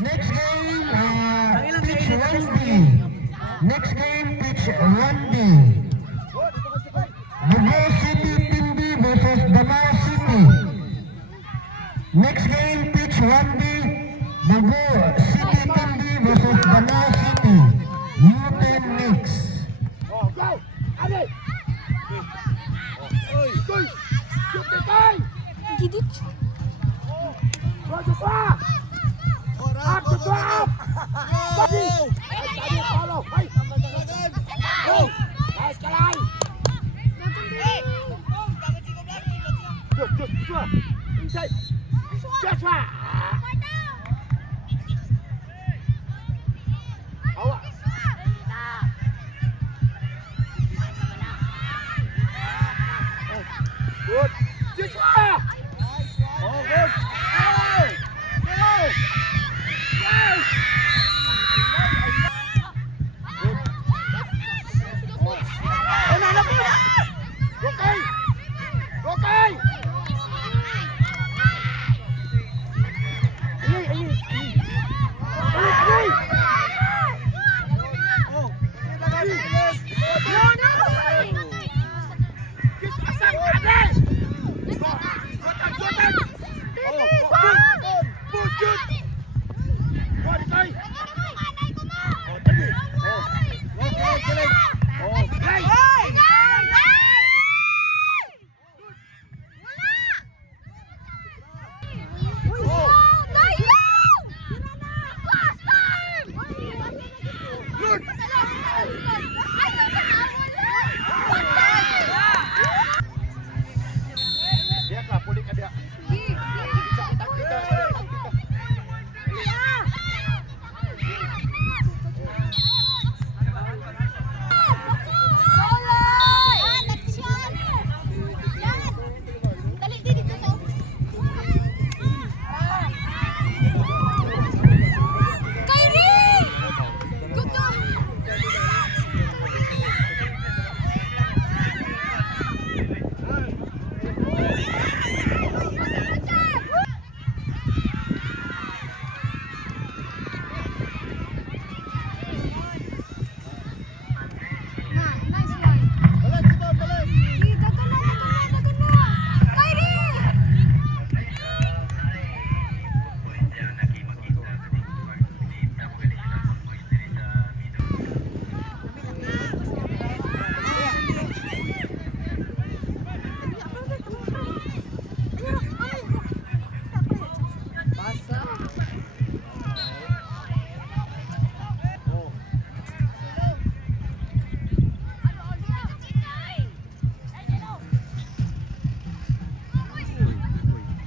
Next game, pitch 1B. Next game, pitch 1B. Bugo City Team B versus Danao City. Next game, pitch 1B. Bugo City Team B versus Danao City. U10 mix. Oh, go! Ali! Go! Shoot the guy! Gidit. Go, Joshua! Up, Joshua, up! Body! Body, follow! Hey! Go! Nice, Kalay! Joshua! Inside! Joshua! Awak! Good! Joshua! Oh, good! Hey! Go! Yes! Okay! Okay!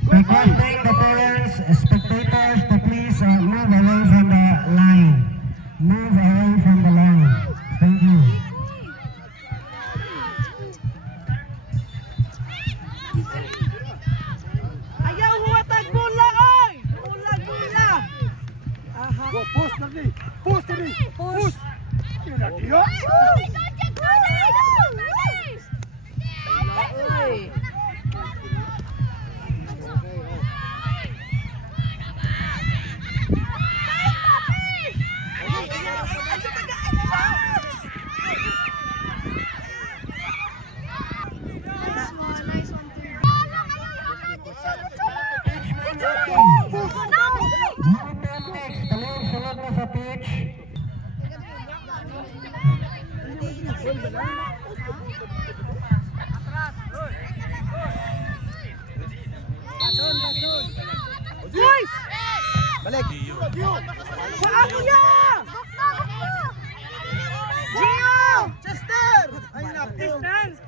Requesting the parents, spectators to please move away from the line. Move away from the line. Thank you. Ayaw huwatag bola, oy! Bola! Go, push, Nagli! Push, Nagli! Push! Yun na, diyo! Oy! U10 mix. Sunod na sa pitch. Guys! Balik! Paano yan? Gio! Chester! Ay, Distance!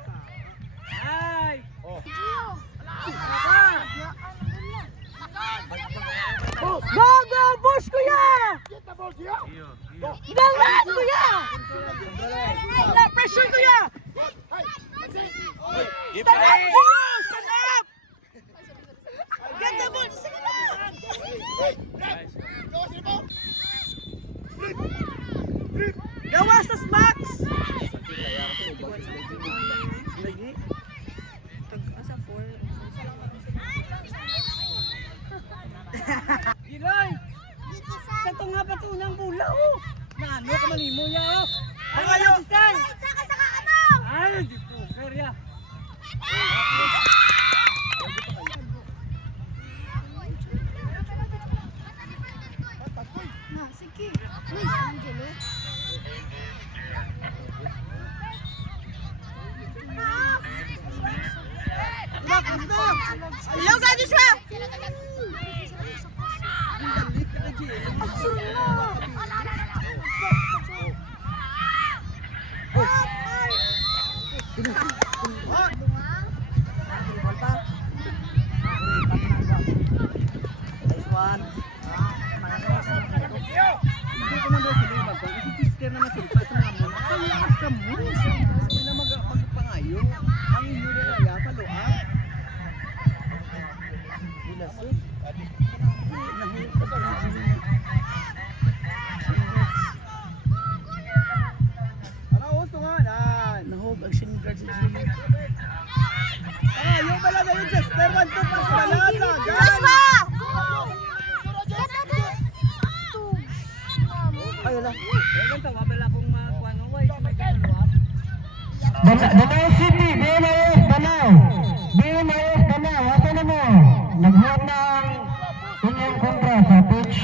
Ay! Oh. Go! Push kuya! Get the ball, Gio! Go! Dalat kuya! Pressure kuya! Hey! Stand up Gio! Stand up! Get the ball! Sige na! Gawas sa Max! Giloy! Sa ito nga patunang bula, oh. Nano ka malimo ya, oh. Ano kayo? Ay, di po, serya. Hello, Kak Joshua! Nahog ang shin guard sa Jimmy. Yung pala na yung Chester, 1-2 pass pala. Joshua! Ay, wala. Danao City, BMIS Danao. BMIS Danao, asa na mo? Naghuwag ng inyong kontra sa pitch.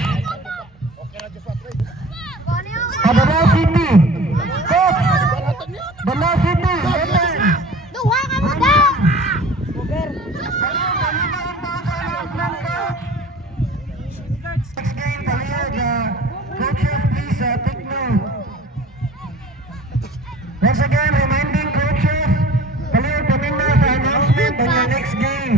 Danao City. Coach! Danao City, open! Duha ka mo daw! Next game, coaches, please take note. Once again, reminding coaches, clear to minna sa announcement on your next game.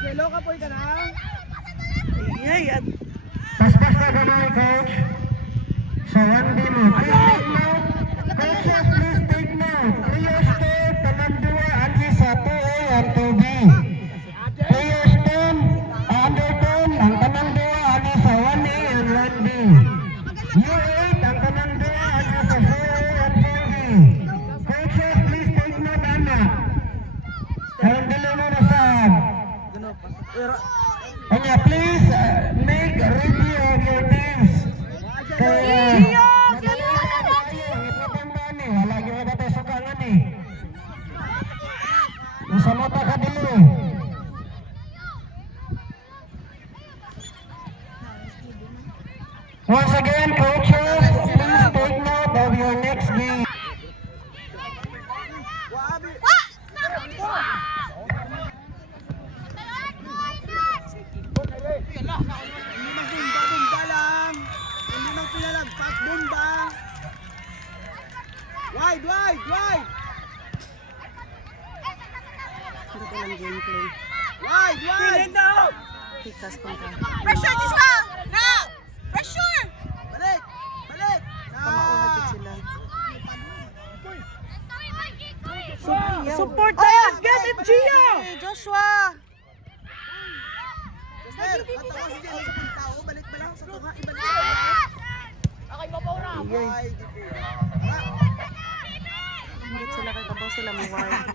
Hello ka po ka na. Paspas na gamay, coach. Sa one game mo. Please take note. Coaches, please take note. Players 10, Tamandua, Anji sa 2A and 2B. Players 10, under 10, ang Tamandua, Anji sa 1A and 1B. U8, ang Tamandua, Anji sa 4A and 4B. Coaches, please take note, anak. Ang dilo mo na saan. Kanya, please make review of your teams. Kaya, madali na tayo. Ipatandaan eh. Wala yung iba tayo sukangan eh. Nasa mata ka dilo. Once again, coaches, please take note of your next game. Bumba lang. Hindi nang pinalagpat. Bumba. Wide, wide, wide. Wide, wide. Pressure, Joshua! Now! Pressure! Balik, balik. Support tayo! Get it, Gio! Joshua! Chester, patawas dyan sa pintao. Balik ba lang sa tunga? Ibalik. Wide. Hindi sila kagabaw sila maward.